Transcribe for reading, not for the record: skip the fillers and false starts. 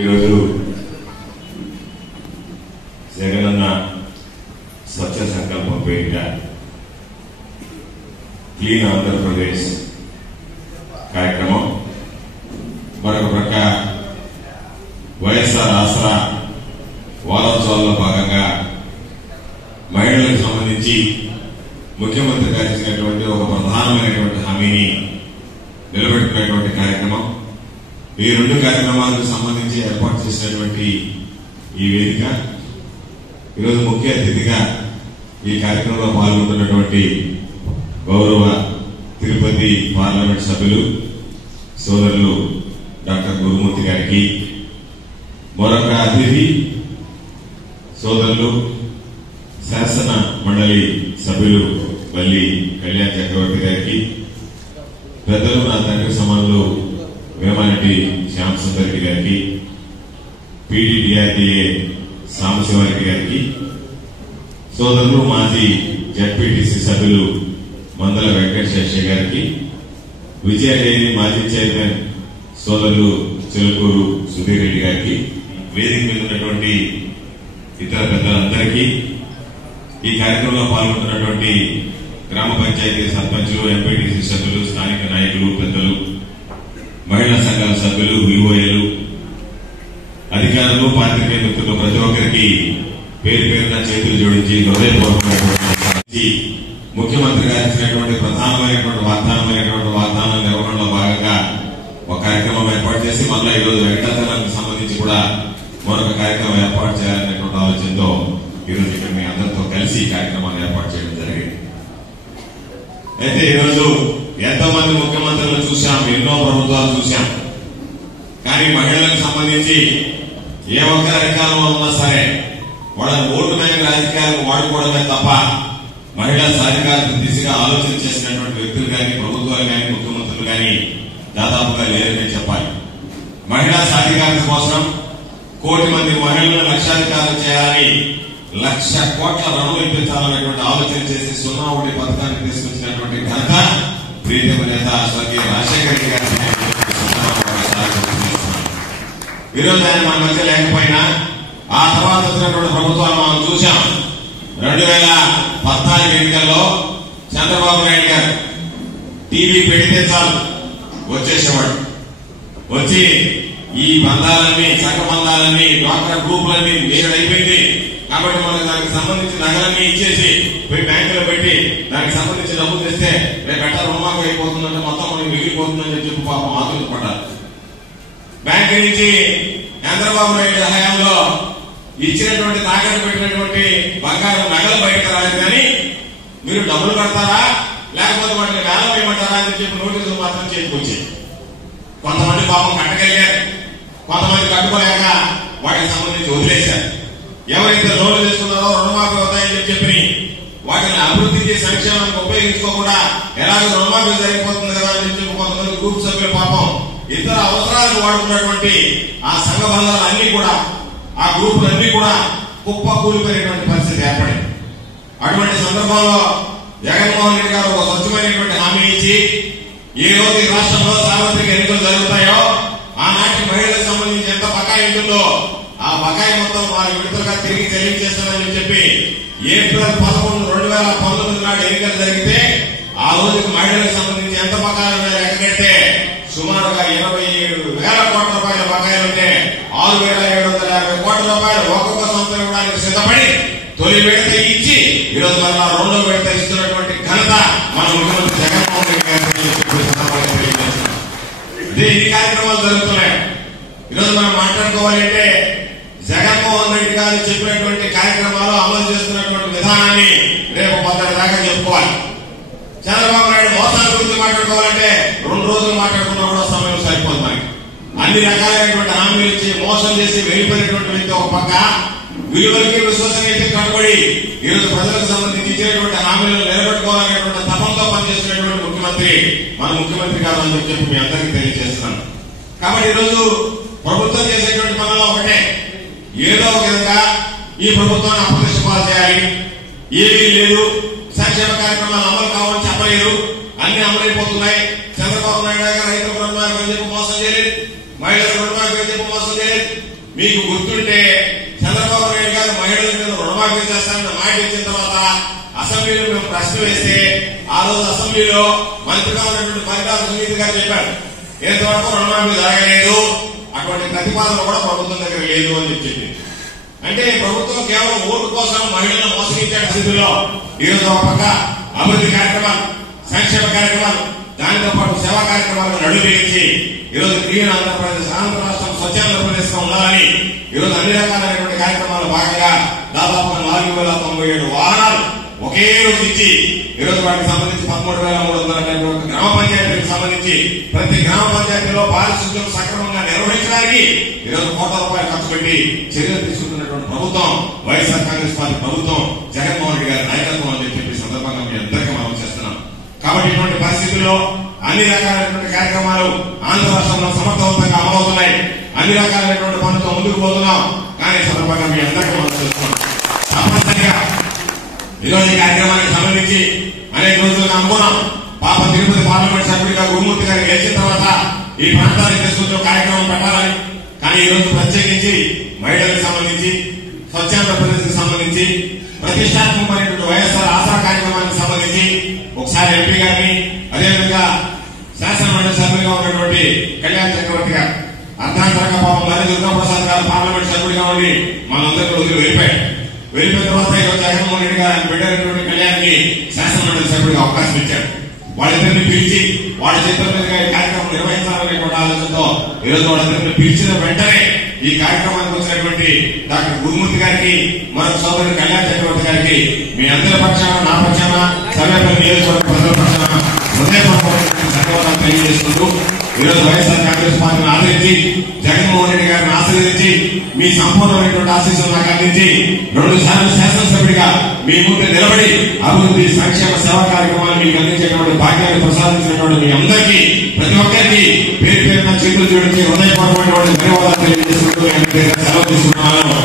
ఈరోజు జగనన్న స్వచ్ఛ సంకల్పం పేరిట క్లీన్ ఆంధ్రప్రదేశ్ కార్యక్రమం, మరొక ప్రక్క వైఎస్ఆర్ ఆసరా వారోత్సవాల్లో భాగంగా మహిళలకు సంబంధించి ముఖ్యమంత్రి గారు ఇచ్చినటువంటి ఒక ప్రధానమైనటువంటి హామీని నిలబెట్టుకునేటువంటి కార్యక్రమం. ఈ రెండు కార్యక్రమాలకు సంబంధించి ఏర్పాటు చేసినటువంటి ఈ వేదిక ఈరోజు ముఖ్య అతిథిగా ఈ కార్యక్రమంలో పాల్గొంటున్నటువంటి గౌరవ తిరుపతి పార్లమెంట్ సభ్యులు సోదరులు డాక్టర్ గురుమూర్తి గారికి, మరొక అతిథి సోదరులు శాసన మండలి సభ్యులు మల్లి కళ్యాణ్ చక్రవర్తి గారికి, పెద్దలు నా తండ్రి సమానులు వేమారెడ్డి శ్యామ్ సుందర్ గారికి, పీడీడీఆర్డీఏ సాంబశివారెడ్డి గారికి, సోదరులు మాజీ జడ్పీటీసీ సభ్యులు మందల వెంకటశేషయ్య గారికి, విజయ డైరీ మాజీ చైర్మన్ సోదరులు చెలుకూరు సుధీర్ రెడ్డి గారికి, వేదిక మీద ఉన్నటువంటి ఇతర పెద్దలందరికీ, ఈ కార్యక్రమంలో పాల్గొంటున్నటువంటి గ్రామ పంచాయతీ సర్పంచులు, ఎంపీటీసీ సభ్యులు, స్థానిక నాయకులు, పెద్దలు, మహిళా సంఘాల సభ్యులు, వివోఏలు, అధికారులు, పాత్రికేయ మిత్రులు, ప్రతి ఒక్కరికి పేరు పేరున చేతులు జోడించి హృదయపూర్వకమైనటువంటి ముఖ్యమంత్రి గారు ఇచ్చినటువంటి ప్రధానమైనటువంటి వాగ్దానం నిర్వహణలో భాగంగా ఒక కార్యక్రమం ఏర్పాటు చేసి మళ్ళీ ఈరోజు వెంకటాచలానికి సంబంధించి కూడా మరొక కార్యక్రమం ఏర్పాటు చేయాలనేటువంటి ఆలోచనతో ఈరోజు ఇక్కడ మీ అందరితో కలిసి ఈ కార్యక్రమాన్ని ఏర్పాటు చేయడం జరిగింది. అయితే ఈరోజు ఎంతో మంది ముఖ్యమంత్రులను చూశాం, ఎన్నో ప్రభుత్వాలు చూశాం. కానీ మహిళలకు సంబంధించి ఏ ఒక్కరి అధికారంలో ఉన్నా సరే వాళ్ళని ఓటు బ్యాంక్ రాజకీయాలకు వాడుకోవడమే తప్ప మహిళా సాధికారత దిశగా ఆలోచన చేసినటువంటి వ్యక్తులు కానీ, ప్రభుత్వాలు కానీ, ముఖ్యమంత్రులు కానీ దాదాపుగా లేరనే చెప్పాలి. మహిళా సాధికారత కోసం 1 కోటి మంది మహిళలను లక్షాధికారులు చేయాలని 1,00,000 కోట్ల రుణం ఇప్పించాలనేటువంటి ఆలోచన చేసి 0 వడ్డీ పథకాన్ని తీసుకొచ్చినటువంటి ఘనత ప్రియతమ నేత స్వర్గీయ రాజశేఖర రెడ్డి గారి. ఈరోజు ఆయన మన మధ్య లేకపోయినా ఆ తర్వాత వచ్చినటువంటి ప్రభుత్వాలు మనం చూశాం. 2014 ఎన్నికల్లో చంద్రబాబు నాయుడు గారు టీవీ పెడితే చాలు వచ్చేసేవాడు. వచ్చి ఈ బంధాలన్నీ, సంఘ బంధాలన్నీ, డ్వాక్రా గ్రూపులన్నీ నేడు అయిపోయింది కాబట్టి మనకు దానికి సంబంధించిన నగలన్నీ ఇచ్చేసి పోయి బ్యాంకులో పెట్టి దానికి సంబంధించిన డబ్బులు తెస్తే రేపు ఎట్లా రుణమాఫీ అయిపోతుందంటే మొత్తం మనకి మిగిలిపోతుందని చెప్పి పాపం ఆతులు పడ్డారు. బ్యాంకు నుంచి చంద్రబాబు నాయుడు హయాంలో ఇచ్చినటువంటి తాకట్టు పెట్టినటువంటి బంగారు నగలు బయటకు రాలేదు. కానీ మీరు డబ్బులు కడతారా లేకపోతే వాటిని వేలం వేయమంటారా అని చెప్పి నోటీసులు మాత్రం చేసుకొచ్చాయి. కొంతమంది పాపం కట్టగలిగారు, కొంతమంది కట్టుకోలేక వాటికి సంబంధించి వదిలేశారు. ఎవరైతే లోన్లు తీసుకున్నారో రుణమాఫీ అవుతాయని చెప్పి వాటిని అభివృద్ధికి, సంక్షేమానికి ఉపయోగించుకోకుండా ఎలాగో రుణమాఫీ జరిగిపోతుంది కదా అని చెప్పి కొంతమంది గ్రూప్ సభ్యులు పాపం ఇతర అవసరాలకు వాడుకున్నటువంటి ఆ సంఘ బంధాలన్నీ కూడా, ఆ గ్రూపులన్నీ కూడా కుప్ప కూలిపోయినటువంటి పరిస్థితి ఏర్పడింది. అటువంటి సందర్భంలో జగన్మోహన్ రెడ్డి గారు ఒక స్వచ్ఛమైనటువంటి హామీ ఇచ్చి ఏ రోజు ఈ రాష్ట్రంలో సార్వత్రిక ఎన్నికలు జరుగుతాయో ఆనాటి మహిళలకు సంబంధించి ఎంత బకాయి ఉంటుందో ఆ బకాయి మొత్తం వారి విడుదలగా తిరిగి చెల్లించేస్తానని చెప్పి ఏప్రిల్ 11, 2019 నాడు ఎన్నికలు జరిగితే ఆ రోజుకి మహిళలకు సంబంధించి ఎంత బకాయిలు ఉన్నాయో లెక్కగట్టే సుమారుగా 27,000 కోట్ల రూపాయల బకాయిలు ఉంటే 6,750 కోట్ల రూపాయలు ఒక్కొక్క సంవత్సరం ఇవ్వడానికి సిద్ధపడి తొలి విడత ఇచ్చి ఈరోజు మళ్ళా 2వ విడత ఇస్తున్నటువంటి ఘనత మన ముఖ్యమంత్రి జగన్మోహన్ రెడ్డి గారు. ఈ కార్యక్రమాలు జరుగుతున్నాయి. ఈరోజు మనం మాట్లాడుకోవాలంటే జగన్మోహన్ రెడ్డి గారు చెప్పినటువంటి కార్యక్రమాలు అమలు చేస్తున్నటువంటి విధానాన్ని రేపు 10 దాకా చెప్పుకోవాలి. చంద్రబాబు నాయుడు మోసాల గురించి మాట్లాడుకోవాలంటే 2 రోజులు మాట్లాడుకున్నా కూడా సమయం సరిపోతుంది. మనకి అన్ని రకాలైనటువంటి హామీలు ఇచ్చి మోసం చేసి వెళ్ళిపోయినటువంటి వ్యక్తి ఒక పక్క, విలువలకి విశ్వసనీయతకి కట్టుబడి ఈరోజు ప్రజలకు సంబంధించి ఇచ్చినటువంటి హామీలను నిలబెట్టుకోవాలనేటువంటి తపంతో పనిచేస్తున్నటువంటి ముఖ్యమంత్రి మన ముఖ్యమంత్రి గారు అని చెప్పి మీ అందరికీ తెలియజేస్తున్నాను. కాబట్టి ఈరోజు ప్రభుత్వం చేసేటువంటి పనులు ఒకటే, ఏదో ఒక విధంగా ఈ ప్రభుత్వాన్ని అప్రతిష్ట చేయాలి. ఏమీ లేదు, సంక్షేమ కార్యక్రమాలు అమలు కావాలని చెప్పలేరు, అన్ని అమలైపోతున్నాయి, చంద్రబాబు నాయుడు గారు రైతులకు రుణమాఫీ అని చెప్పి మోసం చేయలేదు, మహిళలకు రుణమాఫీ అని చెప్పి మోసం చేయలేదు. మీకు గుర్తుంటే చంద్రబాబు నాయుడు గారు మహిళల మీద రుణమాఫీ చేస్తానని మాట ఇచ్చిన తర్వాత అసెంబ్లీలో మేము ప్రశ్న వేస్తే ఆ రోజు అసెంబ్లీలో మంత్రిగా ఉన్నటువంటి పరిటాల సునీత గారు చెప్పారు, ఎంతవరకు రుణమాఫీ జరగలేదు, అటువంటి ప్రతిపాదన కూడా ప్రభుత్వం దగ్గర లేదు అని చెప్పింది. అంటే ప్రభుత్వం కేవలం ఓటు కోసం మహిళలను మోసగించే స్థితిలో ఈరోజు ఒక పక్క అభివృద్ధి కార్యక్రమాలు, సంక్షేమ కార్యక్రమాలు, దానితో పాటు సేవా కార్యక్రమాలను నడువేసి ఈరోజు గ్రీన్ ఆంధ్రప్రదేశ్, ఆంధ్ర రాష్ట్రం స్వచ్ఛ ఆంధ్రప్రదేశ్ గా ఉండాలని ఈరోజు అన్ని రకాలైనటువంటి కార్యక్రమాలు భాగంగా దాదాపు 4,097 వాహనాలు ఒకే రోజు ఇచ్చి ఈరోజు వాటికి సంబంధించి 13,371 గ్రామ పంచాయతీలకు సంబంధించి ప్రతి గ్రామ పంచాయతీలో పారిశుద్ధ్యం సక్రమంగా నిర్వహించడానికి ఈరోజు కోట్ల రూపాయలు ఖర్చు పెట్టి చర్యలు తీసుకుంటున్నటువంటి ప్రభుత్వం వైఎస్ఆర్ కాంగ్రెస్ పార్టీ ప్రభుత్వం, జగన్మోహన్ రెడ్డి గారి నాయకత్వం అని చెప్పి సందర్భంగా మీ అందరికీ మనం చేస్తున్నాం. కాబట్టి ఇటువంటి పరిస్థితుల్లో అన్ని రకాలైనటువంటి కార్యక్రమాలు ఆంధ్ర రాష్ట్రంలో సమర్థవంతంగా అమలవుతున్నాయి. అన్ని రకాలైనటువంటి పనులతో ముందుకు పోతున్నాం. కానీ సందర్భంగా మీ అందరికీ మనం చేస్తున్నాం. తప్పనిసరిగా ఈరోజు ఈ కార్యక్రమానికి సంబంధించి అనేక రోజులుగా అనుకున్నాం. పాప తిరుపతి పార్లమెంట్ సభ్యుడిగా గురుమూర్తి గారు గెలిచిన తర్వాత ఈ ప్రాంతానికి తీసుకొచ్చే కార్యక్రమం పెట్టాలని, కానీ ఈ రోజు ప్రత్యేకించి మహిళలకు సంబంధించి, స్వచ్ఛ ఆంధ్రప్రదేశ్ కి సంబంధించి, ప్రతిష్టాత్మకమైనటువంటి వైఎస్ఆర్ ఆసరా కార్యక్రమానికి సంబంధించి ఒకసారి ఎంపీ గారిని, అదేవిధంగా శాసనమండలి సభ్యులుగా ఉన్నటువంటి కళ్యాణ్ చక్రవర్తి గారు, అర్ధాంతరంగా పాపం మరి దుర్గాప్రసాద్ గారు పార్లమెంట్ సభ్యుడిగా ఉండి మనందరికీ వదిలి వెళ్ళిపోయిన తర్వాత ఈరోజు జగన్మోహన్ రెడ్డి గారు బిడ్డైనటువంటి కళ్యాణ్కి శాసనమండలి సభ్యుడిగా అవకాశం ఇచ్చారు. వాళ్ళిద్దరిని పిలిచి వాళ్ళ చేతుల మీదుగా ఈ కార్యక్రమం నిర్వహించాలనేటువంటి ఆలోచనతో ఈరోజు వాళ్ళిద్దరిని పిలిచిన వెంటనే ఈ కార్యక్రమానికి వచ్చినటువంటి డాక్టర్ గురుమూర్తి గారికి, మరొక సోదరుడు కళ్యాణ్ చక్రవర్తి గారికి మీ అందరి పక్షాన, నా పక్షాన, సర్వేపల్లి నియోజకవర్గ ప్రజల పక్షాన హృదయపూర్వకమైనటువంటి ధన్యవాదాలు తెలియజేసుకుంటూ ఈరోజు వైఎస్ఆర్ కాంగ్రెస్ పార్టీని ఆదరించి, జగన్మోహన్ రెడ్డి గారిని ఆశీర్వదించి, మీ సంపూర్ణమైనటువంటి ఆశీస్సులు నాకు అందించి 2 సార్లు శాసనసభ్యుడిగా మీ ముందు నిలబడి అభివృద్ధి, సంక్షేమ, సేవా కార్యక్రమాలు మీకు అందించేటువంటి భాగ్యాన్ని ప్రసాదించినటువంటి మీ అందరికీ, ప్రతి ఒక్కరికి పేరు పేరున చేతులు జోడించి హృదయపూర్వకమైనటువంటి ధన్యవాదాలు తెలియజేసుకుంటూ సెలవు తీసుకుంటున్నాను.